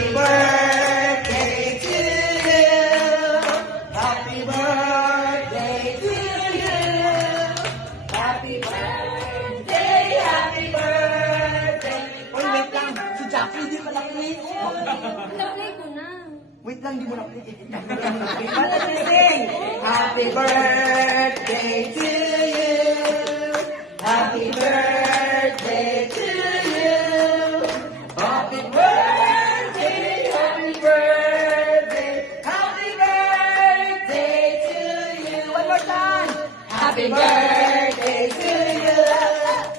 Happy birthday to you. Happy birthday to you. Happy birthday, happy birthday. Uy, wait lang. Si Jackie, hindi pa na-play. Na-play ko na. Wait lang, hindi mo na-play. Para sing. Happy birthday to you. Happy birthday to you. Happy birthday, happy birthday. Happy birthday to you. One more time. Happy birthday to you.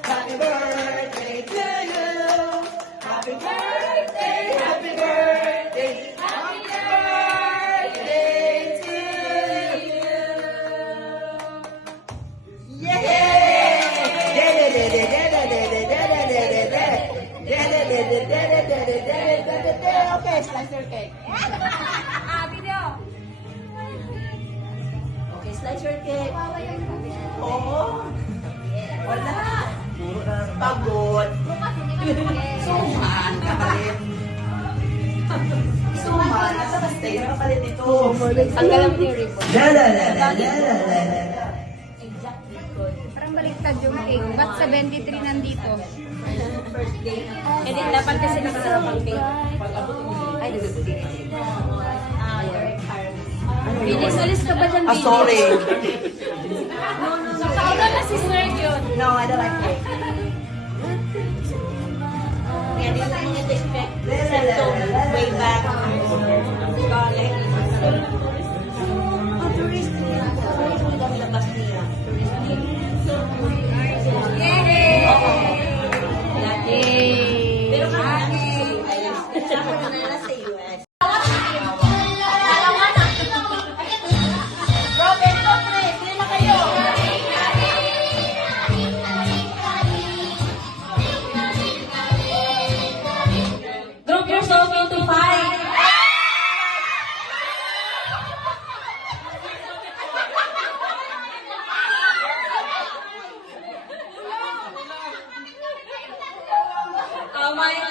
Happy birthday to you. Happy birthday, happy birthday. Happy birthday to you. Okay, slice your cake. Video. Okay, slice your cake. Oo. Wala. Pagod. Suman ka pa rin. Suman. Nasa stay na kapalit ito. Tanggalan mo yung ribbon. La. Parang baliktad yung cake. Ba't sa 23 nandito? Hindi, dapat kasi nakasarap ang cake. Ay, Phoenix, alis ka ba dyan, Ah, sorry. Nakauna na si Sir yun. No, I don't like cake. Kaya di lang niya expect so way back. Galing. Oh, tourist niya. Tourist niya ang labas niya. Tourist niya. Yay! Pero kami ako na nila sa US. Robin, Chris, hindi na kayo. Group yourself into five. Oh my